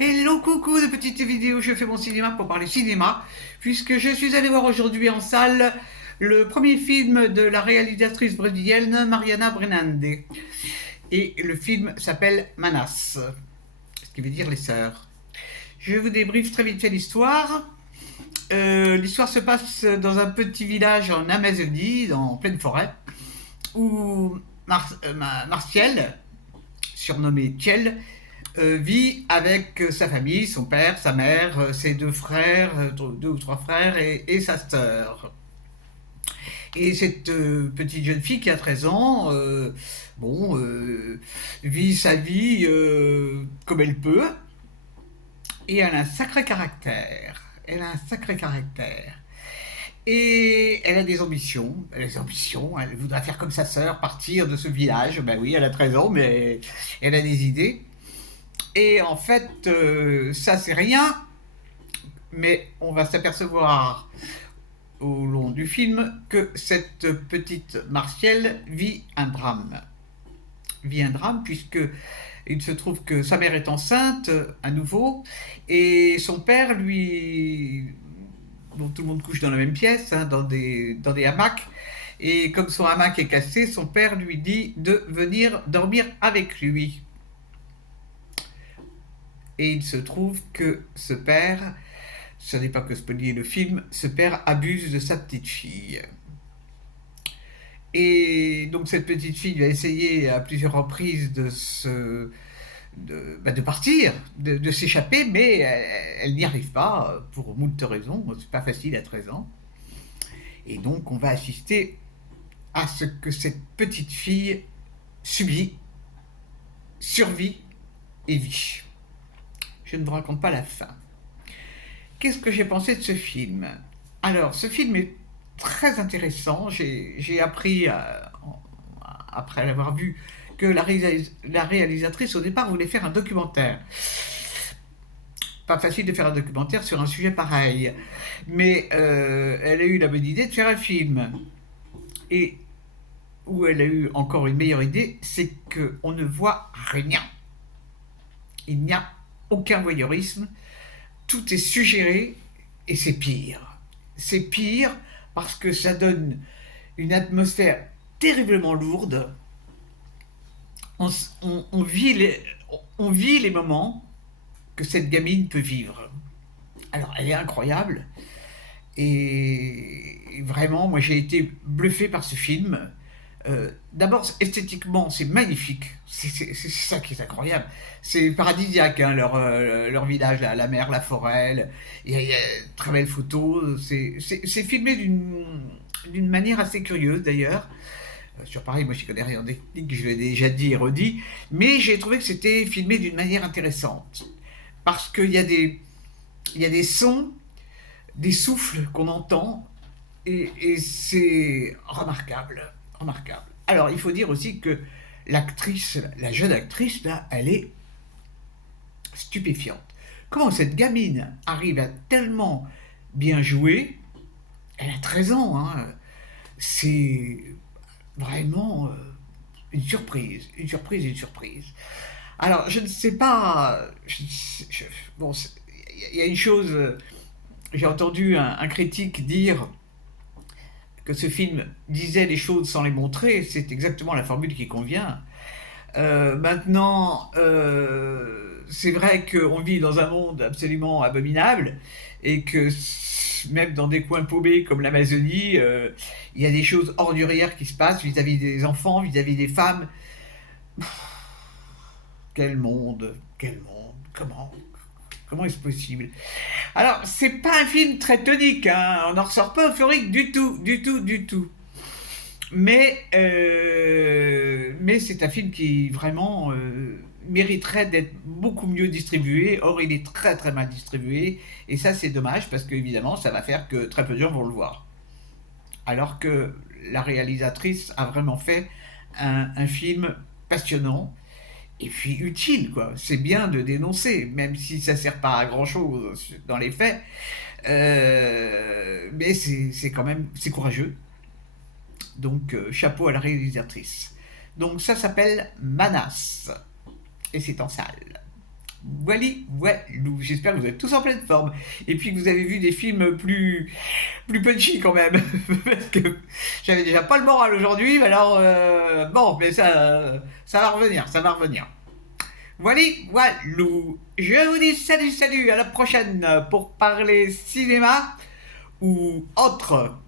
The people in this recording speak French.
Hello, coucou de petites vidéos, je fais mon cinéma pour parler cinéma, puisque je suis allé voir aujourd'hui en salle le premier film de la réalisatrice brésilienne Mariana Brenande. Et le film s'appelle Manas, ce qui veut dire les sœurs. Je vous débriefe très vite fait l'histoire. L'histoire se passe dans un petit village en Amazonie, en pleine forêt, où Martial, surnommé Tchel, vit avec sa famille, son père, sa mère, ses deux frères, deux ou trois frères et sa sœur. Et cette petite jeune fille qui a 13 ans, vit sa vie comme elle peut, et elle a un sacré caractère. Elle a un sacré caractère. Et elle a des ambitions. Elle a des ambitions. Elle voudrait faire comme sa sœur, partir de ce village. Ben oui, elle a 13 ans, mais elle a des idées. Et en fait, ça c'est rien, mais on va s'apercevoir au long du film que cette petite Martielle vit un drame. Vit un drame puisque il se trouve que sa mère est enceinte à nouveau et son père lui, dont tout le monde couche dans la même pièce, hein, dans des hamacs. Et comme son hamac est cassé, son père lui dit de venir dormir avec lui. Et il se trouve que ce père, ce n'est pas que spoiler le film, ce père abuse de sa petite fille. Et donc cette petite fille va essayer à plusieurs reprises de partir, de s'échapper, mais elle n'y arrive pas pour moult raisons. C'est pas facile à 13 ans. Et donc on va assister à ce que cette petite fille subit, survit et vit. Je ne vous raconte pas la fin. Qu'est-ce que j'ai pensé de ce film? Alors, ce film est très intéressant. J'ai appris, après l'avoir vu, que la réalisatrice, au départ, voulait faire un documentaire. Pas facile de faire un documentaire sur un sujet pareil. Mais elle a eu la bonne idée de faire un film. Et où elle a eu encore une meilleure idée, c'est qu'on ne voit rien. Il n'y a aucun voyeurisme. Tout est suggéré et c'est pire. C'est pire parce que ça donne une atmosphère terriblement lourde. On, on vit les moments que cette gamine peut vivre. Alors, elle est incroyable. Et vraiment, moi, j'ai été bluffé par ce film. D'abord, esthétiquement, c'est magnifique. C'est ça qui est incroyable. C'est paradisiaque, hein, leur village, la mer, la forêt. Il y a de très belles photos. C'est filmé d'une manière assez curieuse, d'ailleurs. Sur Paris, moi, je connais rien en technique, je l'ai déjà dit et redit. Mais j'ai trouvé que c'était filmé d'une manière intéressante. Parce qu'il y a il y a des sons, des souffles qu'on entend, et c'est remarquable, remarquable. Alors, il faut dire aussi que l'actrice, la jeune actrice, là, elle est stupéfiante. Comment cette gamine arrive à tellement bien jouer? Elle a 13 ans, hein. C'est vraiment une surprise, une surprise, une surprise. Alors, je ne sais pas. Bon, il y a une chose. J'ai entendu un critique dire que ce film disait les choses sans les montrer. C'est exactement la formule qui convient. Maintenant, c'est vrai qu'on vit dans un monde absolument abominable et que même dans des coins paumés comme l'Amazonie, il y a des choses ordurières qui se passent vis-à-vis des enfants, vis-à-vis des femmes. Quel monde, quel monde, comment est-ce possible? Alors, c'est pas un film très tonique, hein, on n'en ressort pas euphorique du tout, du tout, du tout. Mais c'est un film qui vraiment mériterait d'être beaucoup mieux distribué. Or, il est très très mal distribué. Et ça, c'est dommage parce qu'évidemment, ça va faire que très peu de gens vont le voir. Alors que la réalisatrice a vraiment fait un film passionnant et puis utile, quoi. C'est bien de dénoncer, même si ça sert pas à grand chose dans les faits. Mais c'est quand même c'est courageux. Donc, chapeau à la réalisatrice. Donc, ça s'appelle Manas. Et c'est en salle. Voilou. J'espère que vous êtes tous en pleine forme. Et puis que vous avez vu des films plus punchy quand même. Parce que j'avais déjà pas le moral aujourd'hui. Mais alors, bon, mais ça va revenir, ça va revenir. Voilou. Je vous dis salut, salut, à la prochaine pour parler cinéma ou autre.